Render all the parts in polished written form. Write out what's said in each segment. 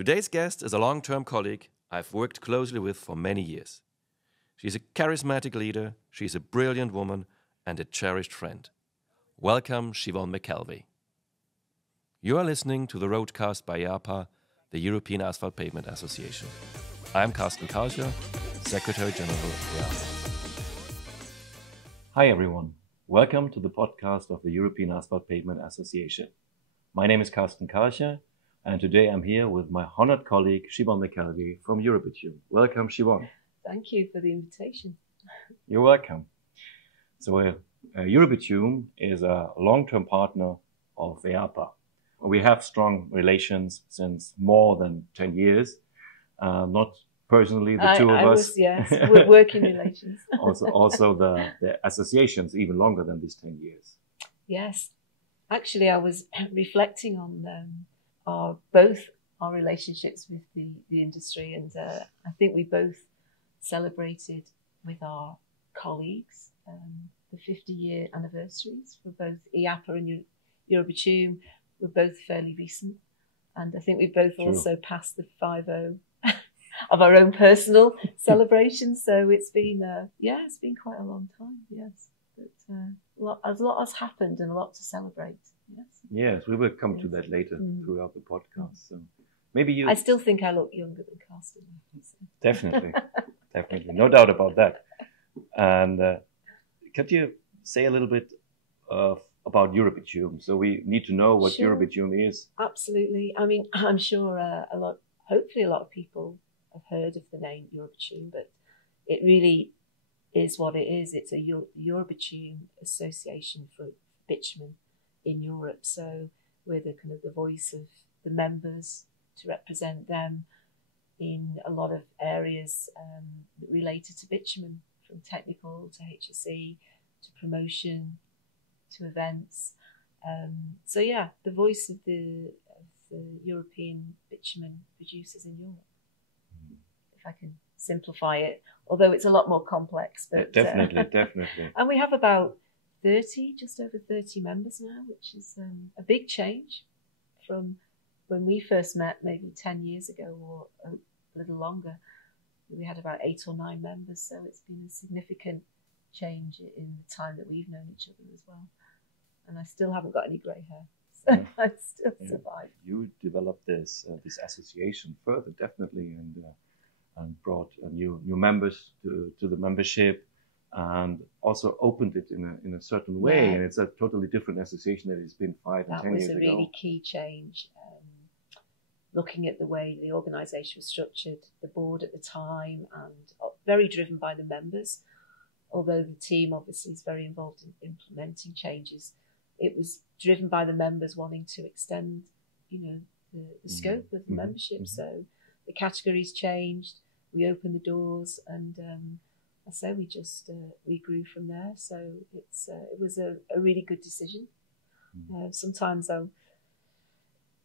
Today's guest is a long-term colleague I've worked closely with for many years. She's a charismatic leader, she's a brilliant woman, and a cherished friend. Welcome, Siobhan McKelvey. You are listening to the Roadcast by EAPA, the European Asphalt Pavement Association. I'm Carsten Karcher, Secretary General of EAPA. Hi everyone, welcome to the podcast of the European Asphalt Pavement Association. My name is Carsten Karcher, and today I'm here with my honored colleague Siobhan McKelvey from Eurobitume. Welcome, Siobhan. Thank you for the invitation. You're welcome. So Eurobitume is a long-term partner of EAPA. We have strong relations since more than 10 years, not personally the two of us. Yes, we're working relations. also the associations even longer than these 10 years. Yes, actually I was reflecting on both our relationships with the industry, and I think we both celebrated with our colleagues the 50-year anniversaries for both EAPA and Eurobitume. Were both fairly recent, and I think we both also passed the 50 of our own personal celebrations. So it's been it's been quite a long time. Yes, but a lot has happened and a lot to celebrate. Yes, we will come to that later throughout the podcast. So maybe you. I still think I look younger than Carsten. Definitely, definitely, no doubt about that. And could you say a little bit about Eurobitume? So we need to know what Eurobitume is. Absolutely. I mean, I'm sure hopefully a lot of people have heard of the name Eurobitume, but it really is what it is. It's a Eurobitume Association for Bitumen in Europe. So we're the kind of the voice of the members to represent them in a lot of areas related to bitumen, from technical to HSE to promotion to events. The voice of the European bitumen producers in Europe, if I can simplify it, although it's a lot more complex. But definitely. And we have about just over 30 members now, which is a big change from when we first met maybe 10 years ago or a little longer. We had about 8 or 9 members, so it's been a significant change in the time that we've known each other as well. And I still haven't got any grey hair, so I still survive. You developed this association further, definitely, and brought new members to the membership, and also opened it in a certain way. And it's a totally different association than it's been 5 and 10 years ago. That was a really key change. Looking at the way the organisation was structured, the board at the time, and very driven by the members. Although the team obviously is very involved in implementing changes, it was driven by the members wanting to extend, the scope of the membership. So the categories changed, we opened the doors, and I say we grew from there. So it was a really good decision. Sometimes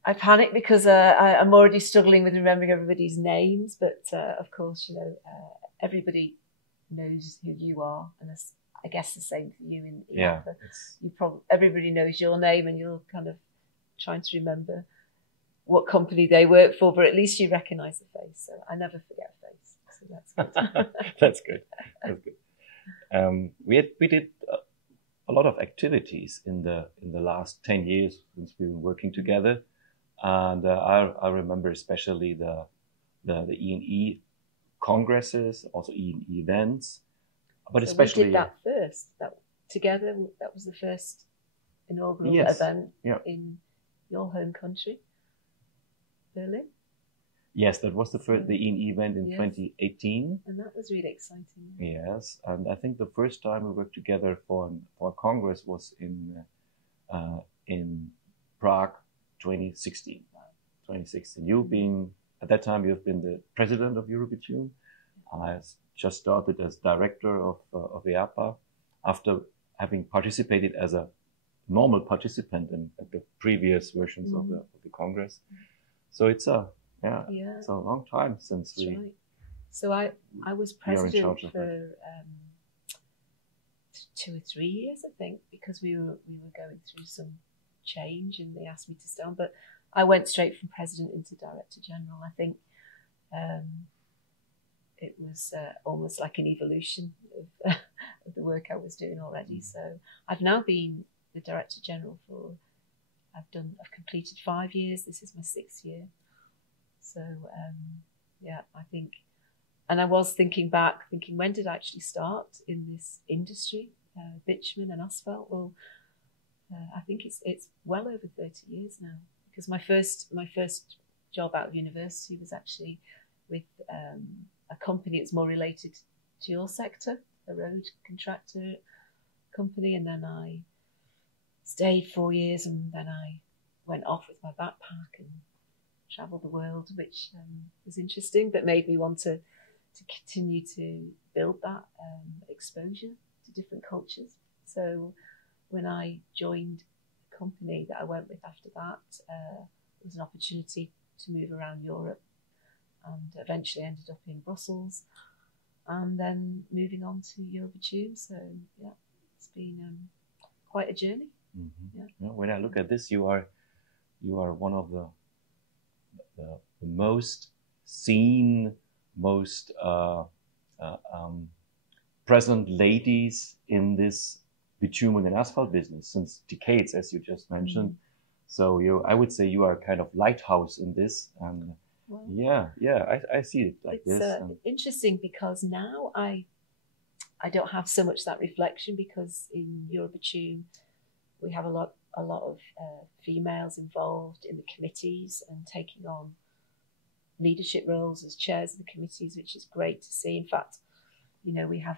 I panic because I'm already struggling with remembering everybody's names, but of course, everybody knows who you are, and I guess the same for you in EAPA. Everybody knows your name, and you're kind of trying to remember what company they work for, but at least you recognise the face. So I never forget a face, so that's good. That's good. That's good. We did a lot of activities in the last 10 years since we've been working together, and I remember especially the E&E Congresses, also E&E Events, but so especially we did that first. Together, that was the first inaugural event in your home country, Berlin. Yes, that was the E&E event in 2018, and that was really exciting. Yes, and I think the first time we worked together for a congress was in Prague, 2016. 2016. At that time, you've been the president of Eurobitume. I just started as director of EAPA after having participated as a normal participant in the previous versions of the Congress. So it's a long time since we. Right. So I was president for 2 or 3 years, I think, because we were going through some change, and they asked me to stay on. But I went straight from president into director general. I think it was almost like an evolution of, of the work I was doing already. So I've now been the director general for, I've completed 5 years. This is my 6th year. So yeah, I think, and I was thinking when did I actually start in this industry, bitumen and asphalt? Well, I think it's well over 30 years now, because my first job out of university was actually with a company that's more related to your sector, a road contractor company, and then I stayed 4 years, and then I went off with my backpack and travelled the world, which was interesting, but made me want to continue to build that exposure to different cultures. So when I joined the company that I went with after that, there was an opportunity to move around Europe, and eventually ended up in Brussels, and then moving on to Eurobitume. So yeah, it's been quite a journey. Mm-hmm. Yeah. When I look at this, you are one of the most seen, most present ladies in this bitumen and asphalt business since decades, as you just mentioned. Mm-hmm. So I would say you are kind of lighthouse in this, and well, I see it like this. It's interesting, because now I don't have so much that reflection, because in Eurobitume we have a lot of females involved in the committees and taking on leadership roles as chairs of the committees, which is great to see. In fact, we have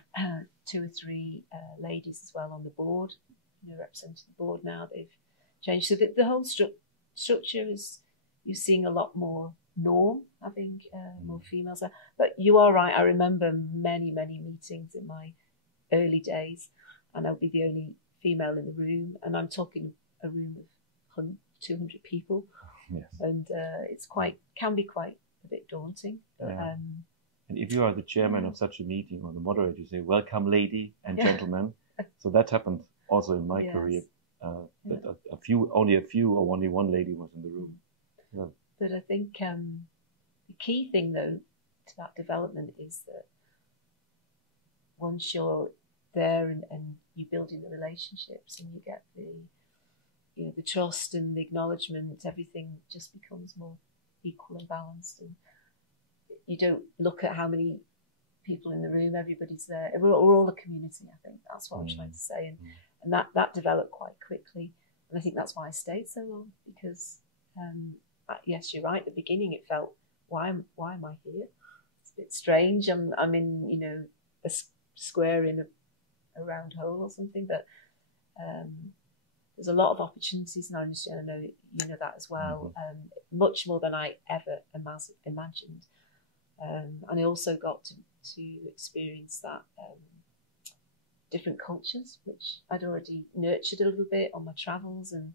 2 or 3 ladies as well on the board, representing the board now. They've changed. So the whole structure is, you're seeing a lot more norm, having more females there. But you are right. I remember many, many meetings in my early days, and I'll be the only female in the room, and I'm talking a room of 200 people. Yes. And can be quite a bit daunting. Yeah. And if you are the chairman of such a meeting, or the moderator, you say, "Welcome, lady and gentlemen." So that happened also in my career. That only a few or only one lady was in the room. Yeah. But I think the key thing, though, to that development is that once you're there and you're building the relationships, and you get the trust and the acknowledgement, everything just becomes more equal and balanced. And you don't look at how many people in the room, everybody's there. We're all a community, I think. That's what I'm trying to say. And that developed quite quickly. And I think that's why I stayed so long, because yes, you're right. At the beginning, it felt, why am I here? It's a bit strange. I'm in, a square in a round hole or something. But there's a lot of opportunities in our industry, and I know you know that as well. Much more than I ever imagined. And I also got to experience that different cultures, which I'd already nurtured a little bit on my travels. And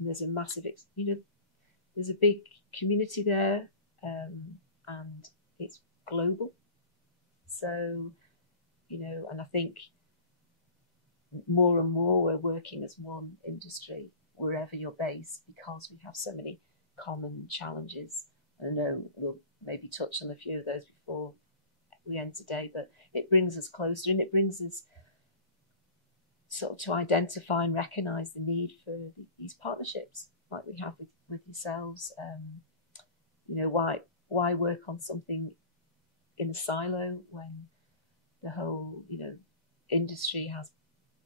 there's a massive, there's a big community there, and it's global. So, and I think more and more we're working as one industry wherever you're based, because we have so many common challenges. I know we'll maybe touch on a few of those before we end today, but it brings us closer, and it brings us sort of to identify and recognise the need for these partnerships like we have with yourselves. Why work on something in a silo when the whole, industry has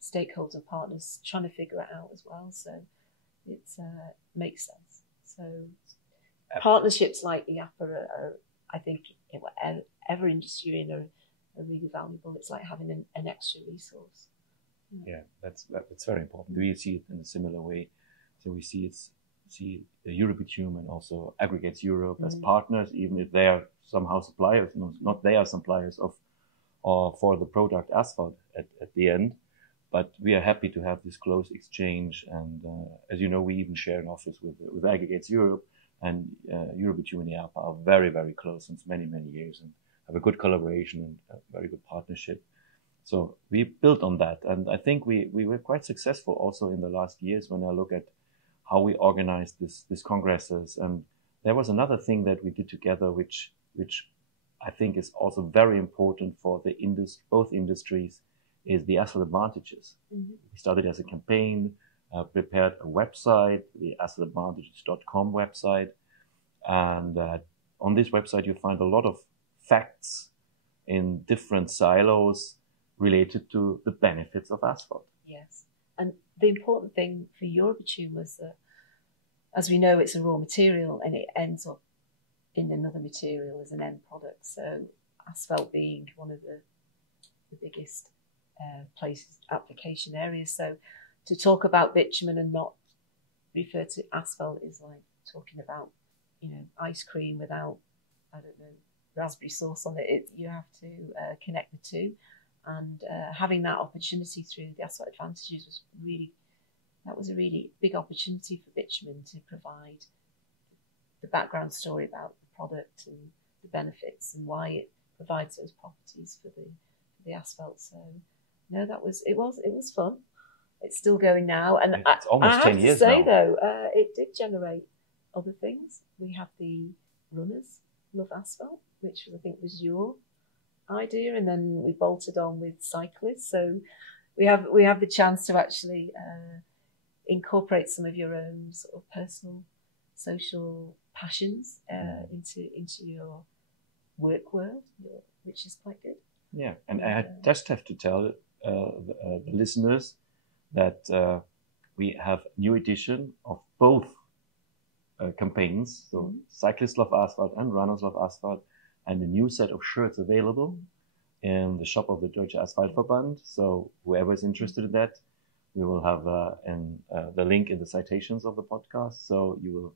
stakeholder partners trying to figure it out as well? So it makes sense. So partnerships like EAPA are, I think, in whatever industry you're in, are really valuable. It's like having an extra resource. Yeah, that's very important. Do you see it in a similar way? So we see Eurobitume and also Aggregates Europe as partners, even if they are somehow suppliers. Not they are suppliers for the product asphalt at the end, but we are happy to have this close exchange. And as you know, we even share an office with Aggregates Europe, and Eurobitume and EAPA are very, very close since many, many years, and have a good collaboration and a very good partnership. So we built on that, and I think we were quite successful also in the last years. When I look at how we organized this congresses. And there was another thing that we did together, which I think is also very important for the both industries, is the Asphalt Advantages. Mm-hmm. We started as a campaign, prepared a website, the asphaltadvantages.com website. And on this website, you find a lot of facts in different silos related to the benefits of asphalt. Yes. And the important thing for Eurobitume was that, as we know, it's a raw material and it ends up in another material as an end product. So asphalt being one of the biggest places, application areas. So to talk about bitumen and not refer to asphalt is like talking about, ice cream without, raspberry sauce on it. You have to connect the two. And having that opportunity through the Asphalt Advantages was a really big opportunity for bitumen to provide the background story about the product and the benefits and why it provides those properties for the asphalt. So no, it was fun. It's still going now, and it's almost 10 years now. I have to say though, it did generate other things. We have the runners love asphalt, which I think was your idea, and then we bolted on with cyclists. So we have the chance to actually incorporate some of your own sort of personal, social passions into your work world, which is quite good. Yeah, and I just have to tell the listeners that we have new edition of both campaigns, so Cyclists Love Asphalt and Runners Love Asphalt, and a new set of shirts available in the shop of the Deutsche Asphaltverband. So whoever is interested in that, we will have the link in the citations of the podcast, so you will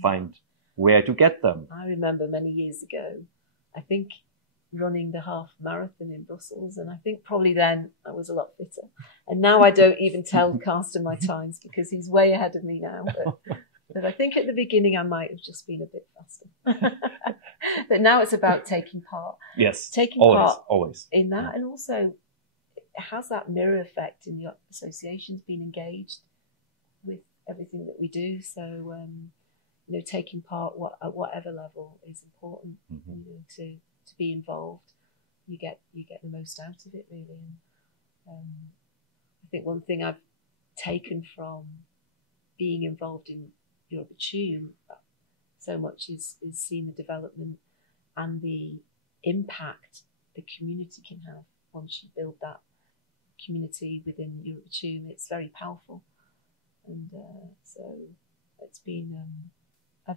find where to get them. I remember many years ago, I think running the half marathon in Brussels, and I think probably then I was a lot fitter. And now I don't even tell Carsten my times because he's way ahead of me now. But I think at the beginning I might have just been a bit faster. But now it's about taking part. Yes, taking part in that, and also it has that mirror effect in the associations being engaged with everything that we do. So taking part at whatever level is important. To be involved, you get the most out of it, really. And I think one thing I've taken from being involved in Eurobitume so much is seeing the development and the impact the community can have once you build that community within Eurobitume. It's very powerful, and so it's been. I've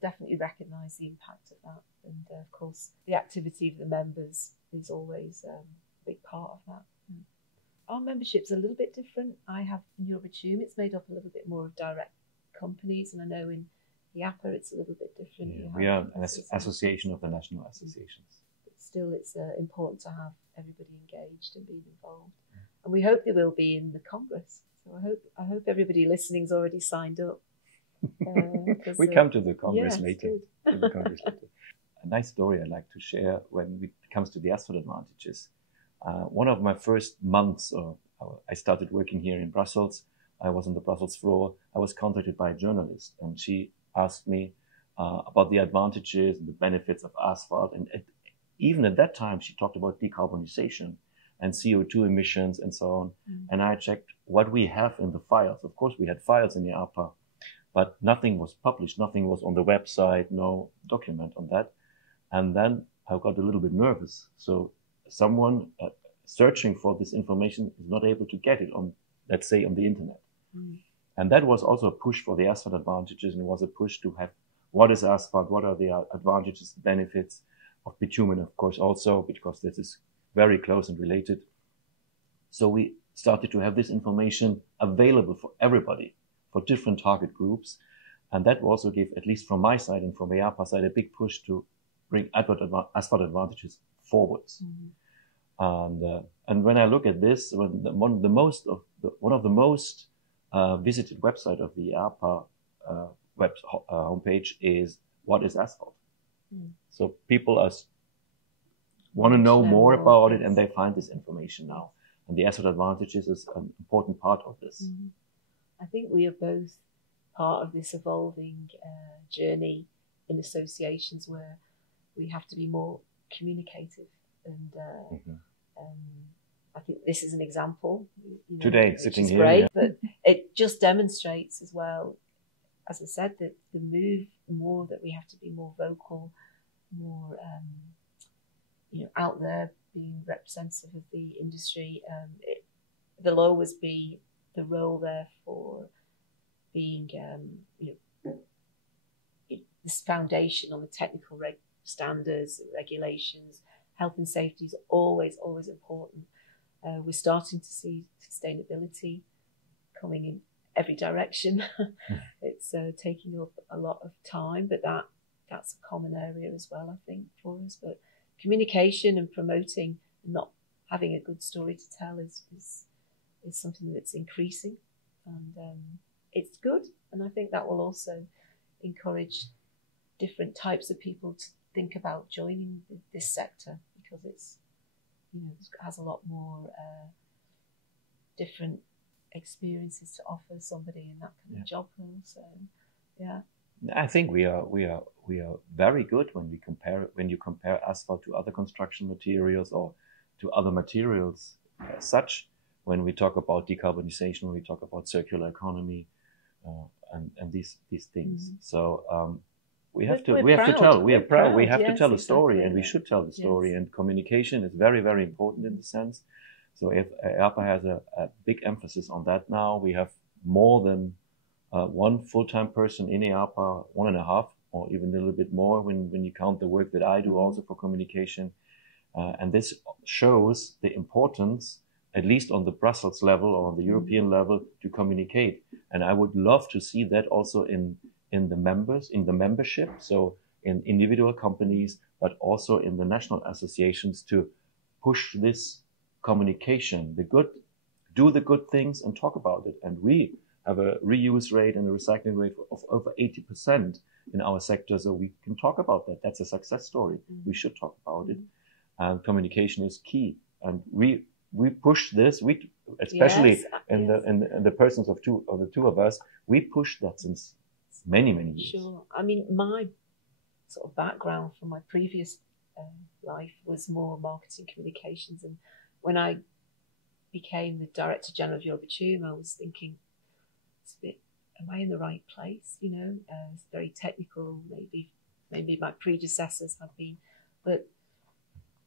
definitely recognised the impact of that, and of course the activity of the members is always a big part of that. Our membership's a little bit different. I have in Eurobitume, it's made up a little bit more of direct companies, and I know in EAPA it's a little bit different. Yeah, we are an association of the national associations. But still, it's important to have everybody engaged and being involved, and we hope they will be in the Congress. So I hope everybody listening's already signed up. We come to the Congress later. A nice story I'd like to share when it comes to the Asphalt Advantages. One of my first months, I started working here in Brussels. I was on the Brussels floor. I was contacted by a journalist, and she asked me about the advantages and the benefits of asphalt. And even at that time, she talked about decarbonization and CO2 emissions and so on. And I checked what we have in the files. Of course, we had files in the EAPA, but nothing was published, nothing was on the website, no document on that. And then I got a little bit nervous. So someone searching for this information is not able to get it on, let's say, on the internet. And that was also a push for the Asphalt Advantages, and it was a push to have what is asphalt, what are the advantages, benefits of bitumen, of course, also, because this is very close and related. So we started to have this information available for everybody, for different target groups. And that also gave, at least from my side and from the EAPA side, a big push to bring Asphalt Advantages forwards. And when I look at this, one of the most visited website of the EAPA homepage is what is asphalt. So people want to know more about it, and they find this information now. And the Asphalt Advantages is an important part of this. I think we are both part of this evolving journey in associations where we have to be more communicative. And I think this is an example. Today, sitting here. Great, but it just demonstrates as well, as I said, that the move more that we have to be more vocal, more out there, being representative of the industry. There'll always be the role there for being this foundation on the technical standards, regulations. Health and safety is always important. We're starting to see sustainability coming in every direction. It's taking up a lot of time, but that's a common area as well, I think, for us. But communication and promoting and not having a good story to tell is something that's increasing, and it's good. And I think that will also encourage different types of people to think about joining this sector, because it's it has a lot more different experiences to offer somebody in that kind of job role. So, yeah. I think we are very good when you compare asphalt to other construction materials or to other materials as such. When we talk about decarbonization, when we talk about circular economy, and these things. Mm-hmm. So we have to tell a story, and we should tell the story. Yes. And communication is very, very important in the sense. So if EAPA has a big emphasis on that now, we have more than one full-time person in EAPA, 1.5, or even a little bit more when you count the work that I do also for communication. And this shows the importance, at least on the Brussels level or on the European level, to communicate. And I would love to see that also in the membership, so in individual companies, but also in the national associations, to push this communication, do the good things and talk about it. And we have a reuse rate and a recycling rate of over 80% in our sector, so we can talk about that. That's a success story. Mm-hmm. We should talk about it. And communication is key. And we push this. We, especially in the persons of the two of us, we push that since many years. Sure. I mean, my sort of background from my previous life was more marketing communications, and when I became the Director General of Eurobitume, I was thinking, am I in the right place? It's very technical. Maybe my predecessors have been, but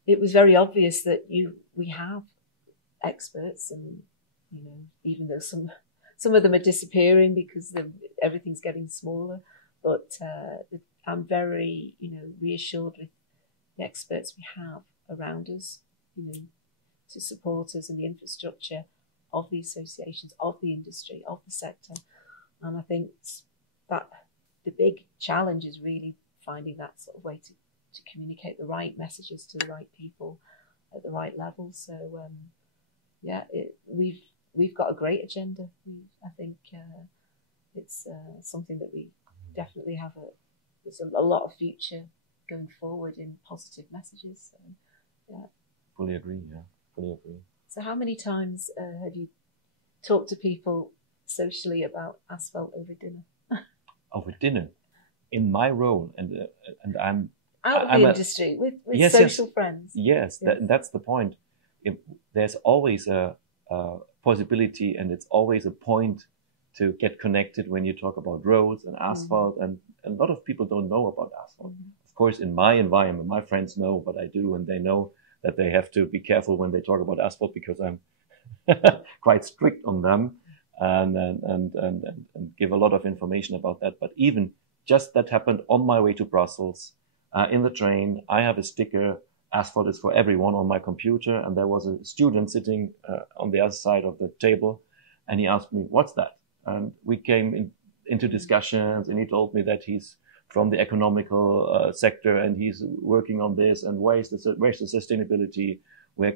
it was very obvious that we have experts, and even though some of them are disappearing because everything's getting smaller, but I'm very reassured with the experts we have around us, to support us in the infrastructure of the associations, of the industry, of the sector. And I think that the big challenge is really finding that sort of way to communicate the right messages to the right people at the right level. So we've got a great agenda. I think it's something that we definitely have. There's a lot of future going forward in positive messages. So, yeah. Fully agree. Yeah, fully agree. So, how many times have you talked to people socially about asphalt over dinner? Over dinner, in my role, and I'm out of the industry with social friends. Yes, that's the point. There's always a possibility, and it's always a point to get connected when you talk about roads and asphalt. And a lot of people don't know about asphalt. Of course, in my environment, my friends know what I do, and they know that they have to be careful when they talk about asphalt, because I'm quite strict on them and give a lot of information about that. But even just that happened on my way to Brussels, in the train. I have a sticker, asphalt is for everyone, on my computer, and there was a student sitting on the other side of the table, and he asked me, "What's that?" And we came into discussions, and he told me that he's from the economical sector, and he's working on this, and where's the sustainability, what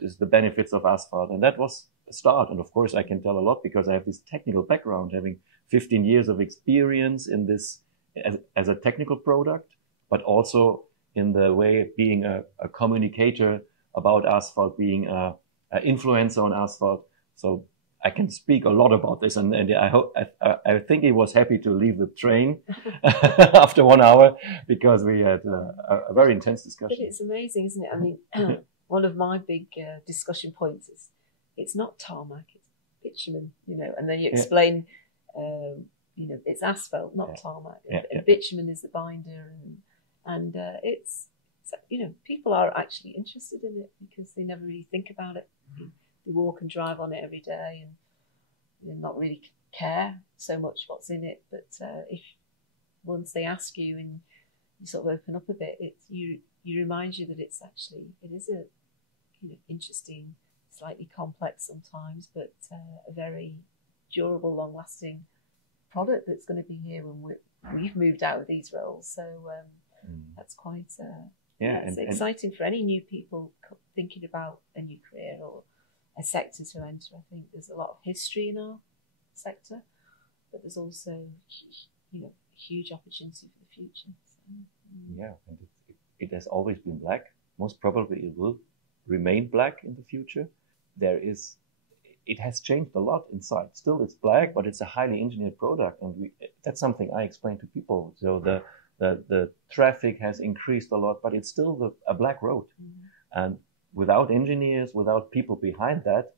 is the benefits of asphalt. And that was a start. And of course I can tell a lot because I have this technical background, having 15 years of experience in this as a technical product, but also in the way of being a communicator about asphalt, being an influencer on asphalt. So I can speak a lot about this, and I think he was happy to leave the train after 1 hour because we had a very intense discussion. But it's amazing, isn't it? I mean, one of my big discussion points is it's not tarmac, it's bitumen, you know, and then you explain, you know, it's asphalt, not tarmac. And bitumen is the binder, and it's, you know, people are actually interested in it because they never really think about it. They walk and drive on it every day and they not really care so much what's in it. But if once they ask you and you sort of open up a bit, you remind you that it is a, you know, interesting, slightly complex sometimes, but a very durable, long-lasting product that's going to be here when we've moved out of these roles. So that's quite it's exciting for any new people thinking about a new career or a sector to enter. I think there's a lot of history in our sector, but there's also, you know, huge opportunity for the future. So, yeah, and it has always been black. Most probably it will remain black in the future. It has changed a lot inside. Still, it's black, but it's a highly engineered product, and that's something I explain to people. So the traffic has increased a lot, but it's still a black road, and without engineers, without people behind that,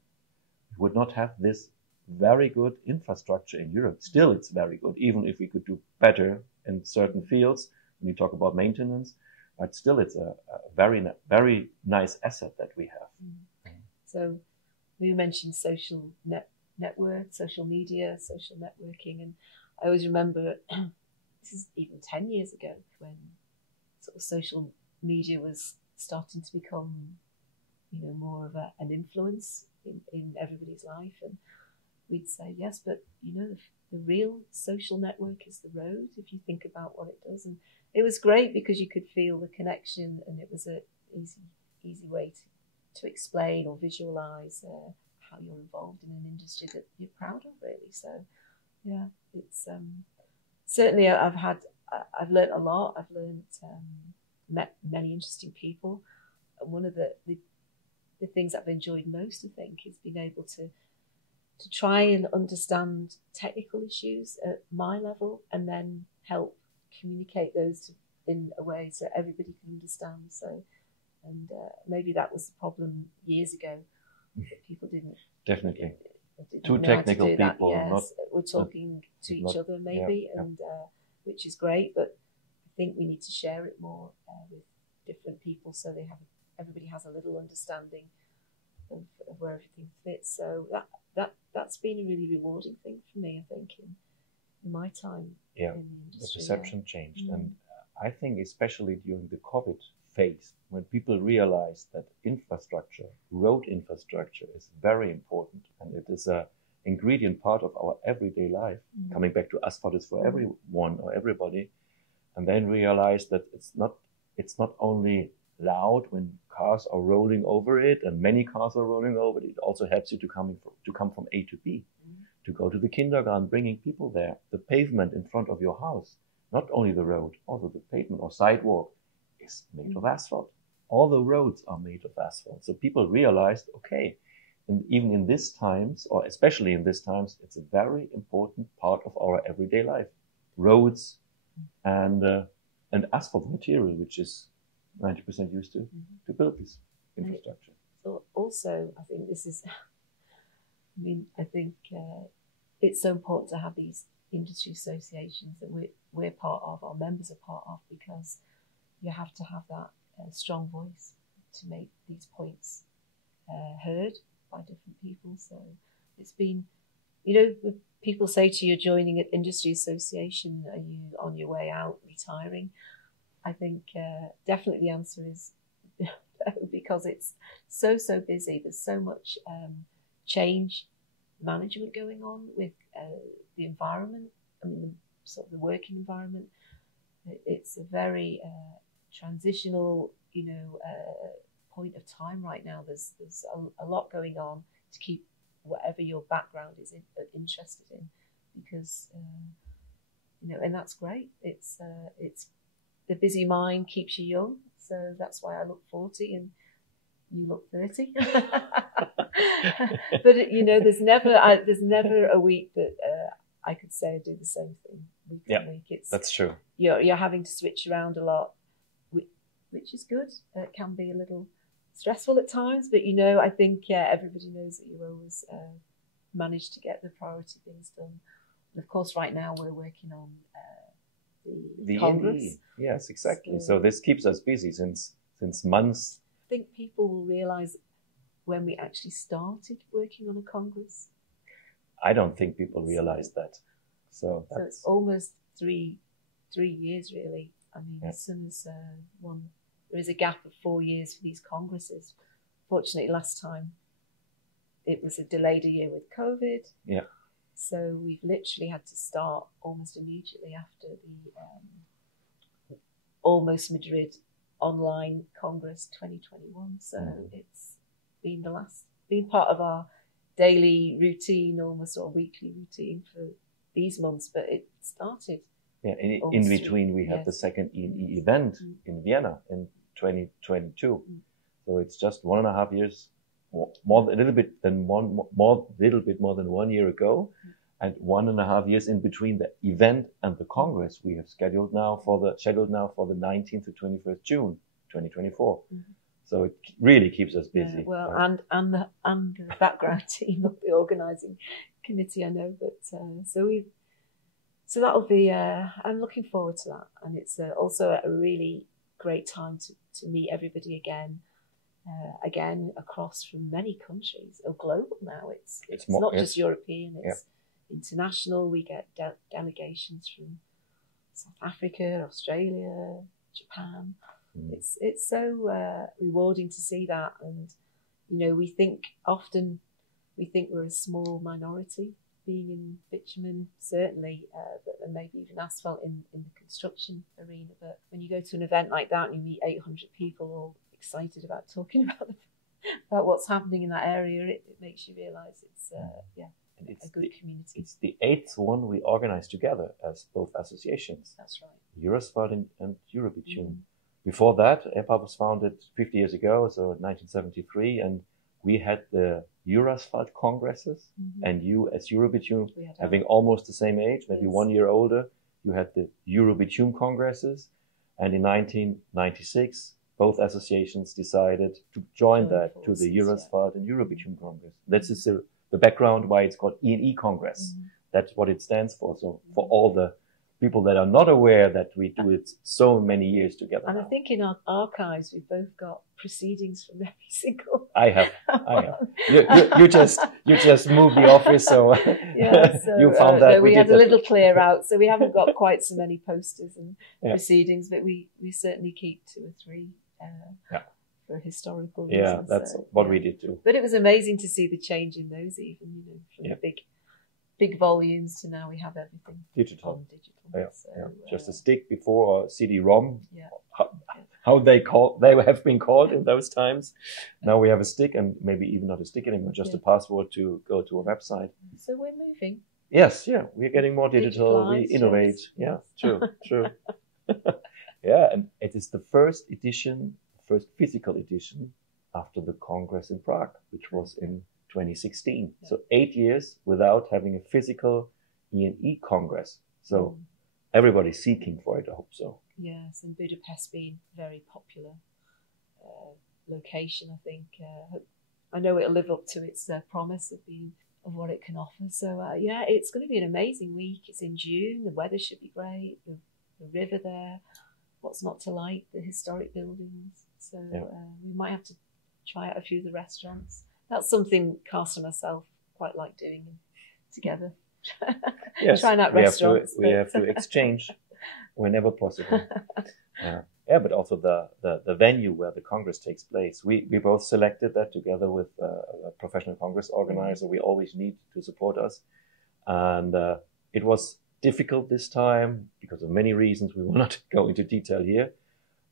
we would not have this very good infrastructure in Europe. Still, it's very good, even if we could do better in certain fields when you talk about maintenance. But still, it's a very, very nice asset that we have. So we mentioned social network, social media, social networking. And I always remember, this is even 10 years ago, when sort of social media was starting to become, you know, more of an influence in everybody's life. And we'd say, yes, but, you know, the real social network is the road, if you think about what it does. And it was great because you could feel the connection, and it was an easy way to explain or visualize how you're involved in an industry that you're proud of, really. So, yeah, it's certainly I've learned a lot. I've met many interesting people. And one of the things I've enjoyed most, I think, is being able to try and understand technical issues at my level and then help communicate those in a way so everybody can understand. So, and maybe that was the problem years ago. People didn't. Definitely. Too technical people. Yes, we're talking to each other maybe, and which is great. But I think we need to share it more with different people, so everybody has a little understanding of where everything fits. So that's been a really rewarding thing for me, I think, in my time in the industry. The perception changed, and I think especially during the COVID phase, when people realized that infrastructure, road infrastructure, is very important, and it is a ingredient part of our everyday life. Coming back to asphalt is for everyone or everybody, and then realized that it's not only loud when cars are rolling over it, and many cars are rolling over it. It also helps you to come from A to B, to go to the kindergarten, bringing people there. The pavement in front of your house, not only the road, also the pavement or sidewalk, is made of asphalt. All the roads are made of asphalt. So people realized, okay, and even in these times, or especially in these times, it's a very important part of our everyday life. Roads and asphalt material, which is 90% used to build this infrastructure. So also, I think this is, I think it's so important to have these industry associations that we're part of, our members are part of, because you have to have that strong voice to make these points heard by different people. So it's been, when people say to you, joining an industry association, are you on your way out, retiring? I think definitely the answer is no, because it's so busy. There's so much change management going on with the environment. Sort of the working environment. It's a very transitional, point of time right now. There's a lot going on to keep whatever your background is interested in, because and that's great. It's the busy mind keeps you young, so that's why I look 40 and you look 30. But there's never a week that I could say I do the same thing week to week. That's true. You're having to switch around a lot, which is good. It can be a little stressful at times, but I think everybody knows that you always manage to get the priority things done. And of course, right now we're working on the Congress. E&E. Yes, exactly. So this keeps us busy since months. I think people will realise when we actually started working on a Congress. I don't think people realize that. So it's almost three years, really. I mean, as soon as there is a gap of 4 years for these Congresses. Fortunately, last time it was delayed a year with COVID. Yeah. So we've literally had to start almost immediately after the Almost Madrid online Congress 2021. So it's been part of our daily routine, almost sort of weekly routine for these months, but it started. Yeah, in between we had the second E&E event in Vienna in 2022. So it's just 1.5 years, a little bit more than 1 year ago, and 1.5 years in between the event and the Congress we have scheduled now for the 19th to 21st June 2024. So it really keeps us busy. Yeah, well, and the background team of the organising committee, I know, but so that'll be. I'm looking forward to that, and it's also a really great time to meet everybody again across from many countries or global now. It's not just European; it's international. We get delegations from South Africa, Australia, Japan. It's so rewarding to see that, and we think we're a small minority being in bitumen, certainly, but maybe even asphalt in the construction arena. But when you go to an event like that and you meet 800 people all excited about talking about what's happening in that area, it makes you realise it's a good community. It's the 8th one we organise together as both associations. That's right. Eurasphalt and Eurobitume. Before that, EAPA was founded 50 years ago, so 1973, and we had the Eurasphalt Congresses, and you, as Eurobitume, having almost the same age, maybe 1 year older, you had the Eurobitume Congresses, and in 1996, both associations decided to join that to the Eurasphalt and Eurobitume Congress. This is the background why it's called E&E Congresses. That's what it stands for. So for all the people that are not aware that we do it so many years together. And I think in our archives we've both got proceedings from every single. I have. You just moved the office, so, so you found that. No, we had a little clear out, so we haven't got quite so many posters and proceedings, but we certainly keep 2 or 3 for historical reasons. Yeah, that's what we did too. But it was amazing to see the change in those, even from the big volumes to now we have everything digital. So, just a stick before CD-ROM. How they have been called in those times. Now we have a stick, and maybe even not a stick anymore, just a password to go to a website. So we're moving. Yes, we're getting more digital. We innovate. Yes. Yeah, true. And it is the first physical edition after the Congress in Prague, which was in 2016. So 8 years without having a physical E&E Congress. So everybody's seeking for it, I hope so. Yes, and Budapest being a very popular location, I think. I know it'll live up to its promise of what it can offer. So it's going to be an amazing week. It's in June. The weather should be great. The river there. What's not to like? The historic buildings. So we might have to try out a few of the restaurants. That's something Carsten and myself quite like doing together. Yes, trying out restaurants. We have to exchange whenever possible. But also the venue where the Congress takes place. We both selected that together with a professional Congress organizer we always need to support us. And it was difficult this time because of many reasons. We will not go into detail here.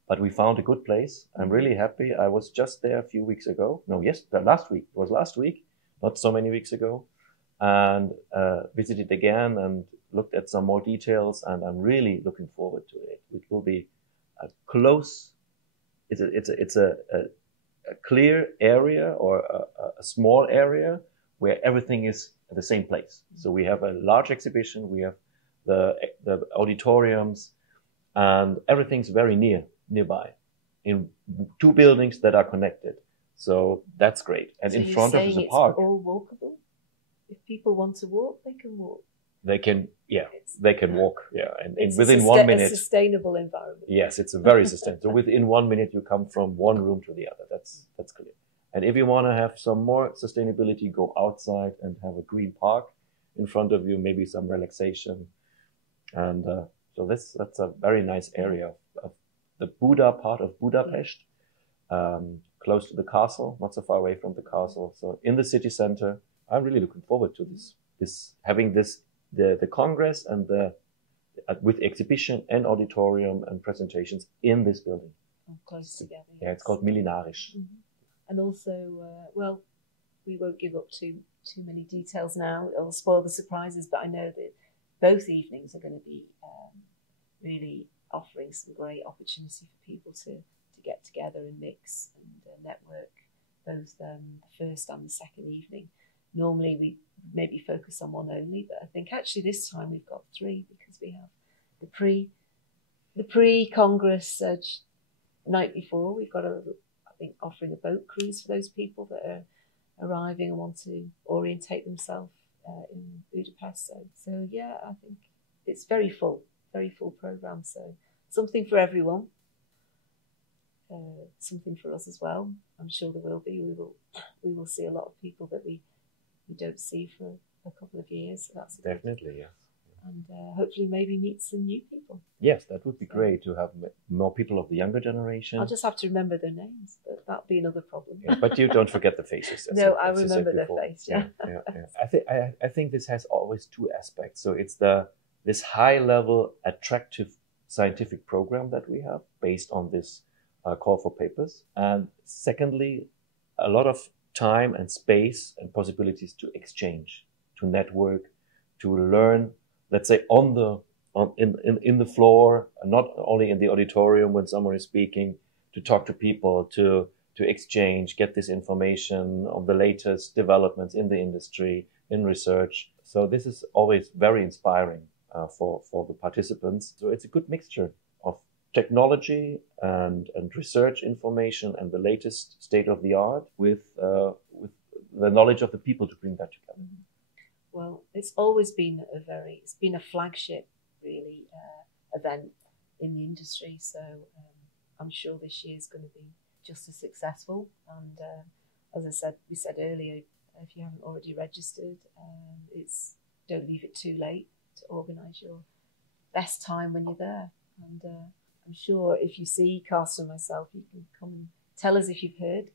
But we found a good place. I'm really happy. I was just there a few weeks ago. Last week. It was last week, not so many weeks ago. And visited again and looked at some more details. And I'm really looking forward to it. It will be a close. It's a a clear area or a small area where everything is at the same place. So we have a large exhibition, we have the auditoriums, and everything's very nearby in two buildings that are connected. So that's great. And so in front of the park, it's all walkable. If people want to walk, they can walk. They can, they can walk. Yeah. And within 1 a minute. Sustainable environment. Yes, it's a very sustainable. So within 1 minute, you come from one room to the other. That's clear. And if you want to have some more sustainability, go outside and have a green park in front of you, maybe some relaxation. And, so that's a very nice area of the Buda part of Budapest, close to the castle, not so far away from the castle. So in the city center, I'm really looking forward to having the Congress and with exhibition and auditorium and presentations in this building. Oh, close together. Yeah, it's called Millenarisch. Mm-hmm. And also, we won't give up too many details now. It'll spoil the surprises, but I know that both evenings are going to be really offering some great opportunity for people to get together and mix and network, both the first and the second evening. Normally we maybe focus on one only, but I think actually this time we've got three because we have the pre-Congress night before. We've got offering a boat cruise for those people that are arriving and want to orientate themselves in Budapest. So yeah, I think it's very full program. So something for everyone, something for us as well. I'm sure there will be. We will see a lot of people that we don't see for a couple of years. So that's definitely, yes. And hopefully maybe meet some new people. Yes, that would be great to have more people of the younger generation. I'll just have to remember their names, but that'll be another problem. Yeah, but you don't forget the faces. No, I remember their face. Yeah. I think this has always two aspects. So it's this high level, attractive scientific program that we have based on this call for papers, and secondly, a lot of time and space and possibilities to exchange, to network, to learn. Let's say in the floor, not only in the auditorium when someone is speaking, to talk to people, to exchange, get this information on the latest developments in the industry, in research. So this is always very inspiring for the participants. So it's a good mixture of technology and research information and the latest state of the art with the knowledge of the people to bring that together. Mm-hmm. Well, it's always been a flagship, really, event in the industry. So I'm sure this year is going to be just as successful. And as we said earlier, if you haven't already registered, don't leave it too late to organise your best time when you're there. And I'm sure if you see Carsten and myself, you can come and tell us if you've heard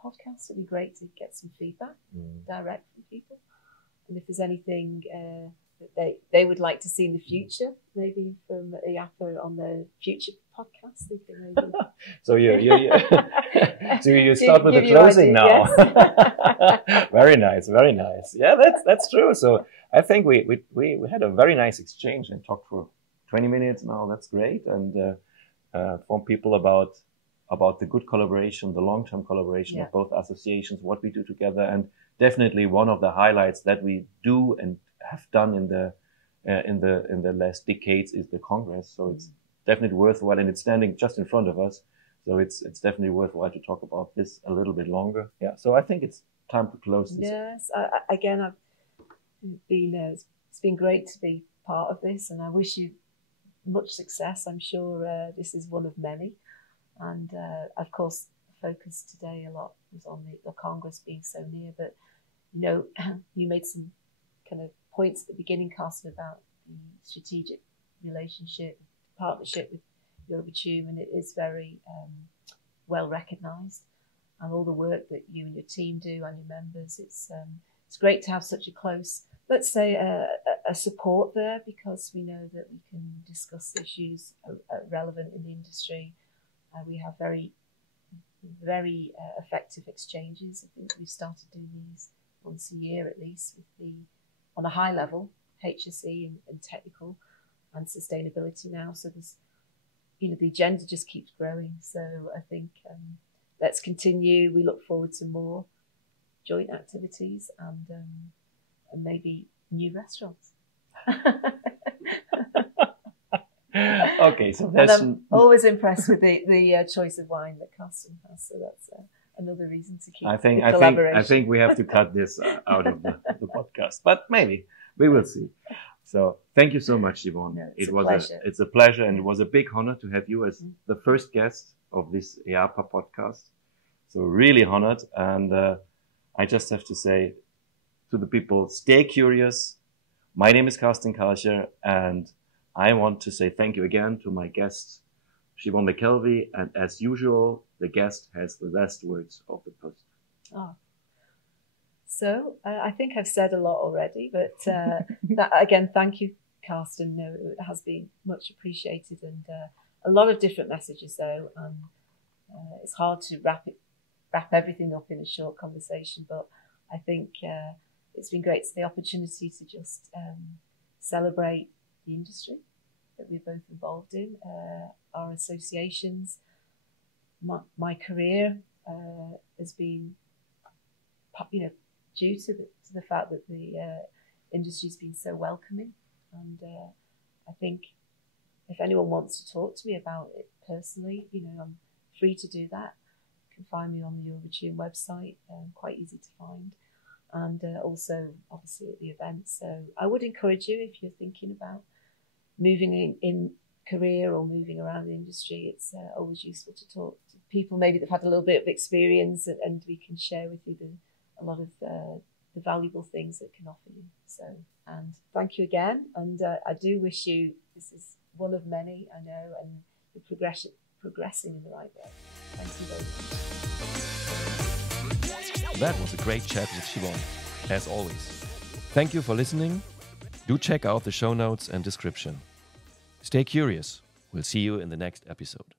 podcasts. It'd be great to get some feedback direct from people. And if there's anything that they would like to see in the future, maybe from EAPA on the future podcast, they can maybe... So you start with the closing now. Yes. Very nice. Yeah, that's true. So I think we had a very nice exchange and talked for 20 minutes now. That's great. And inform people about the good collaboration, the long-term collaboration of both associations, what we do together, and definitely one of the highlights that we do and have done in the last decades is the Congress. So it's definitely worthwhile, and it's standing just in front of us. So it's definitely worthwhile to talk about this a little bit longer. Yeah. So I think it's time to close this. Yes. It's been great to be part of this, and I wish you much success. I'm sure this is one of many. And of course, the focus today a lot was on the Congress being so near. But you made some kind of points at the beginning, Carsten, about the strategic relationship, partnership with Eurobitume, and it is very well recognised. And all the work that you and your team do and your members, it's great to have such a close, let's say, a support there, because we know that we can discuss issues relevant in the industry. We have very, very effective exchanges. I think we've started doing these once a year at least, on a high level, HSE and technical and sustainability now. So there's, the agenda just keeps growing. So I think let's continue. We look forward to more joint activities and maybe new restaurants. Okay, so and I'm always impressed with the choice of wine that Carsten has. So that's another reason to keep the collaboration. I think we have to cut this out of the podcast, but maybe we will see. So thank you so much, Siobhan. No, it's a pleasure, and it was a big honor to have you as the first guest of this EAPA podcast. So really honored, and I just have to say to the people, stay curious. My name is Carsten Karcher, and I want to say thank you again to my guest, Siobhan McKelvey, and as usual, the guest has the last words of the post. Oh. So I think I've said a lot already, but again, thank you, Carsten. No, it has been much appreciated, and a lot of different messages though. And it's hard to wrap everything up in a short conversation, but I think it's been great. It's the opportunity to just celebrate the industry that we're both involved in, our associations. My career has been, due to the fact that the industry's been so welcoming. And I think if anyone wants to talk to me about it personally, I'm free to do that. You can find me on the Eurobitume website, quite easy to find. And also, obviously, at the events. So I would encourage you, if you're thinking about moving in career or moving around the industry, it's always useful to talk to people maybe that have had a little bit of experience, and we can share with you a lot of the valuable things that can offer you. So, and thank you again. And I do wish you, this is one of many, I know, and you're progressing in the right way. Thank you very much. That was a great chat with Siobhan, as always. Thank you for listening. Do check out the show notes and description. Stay curious. We'll see you in the next episode.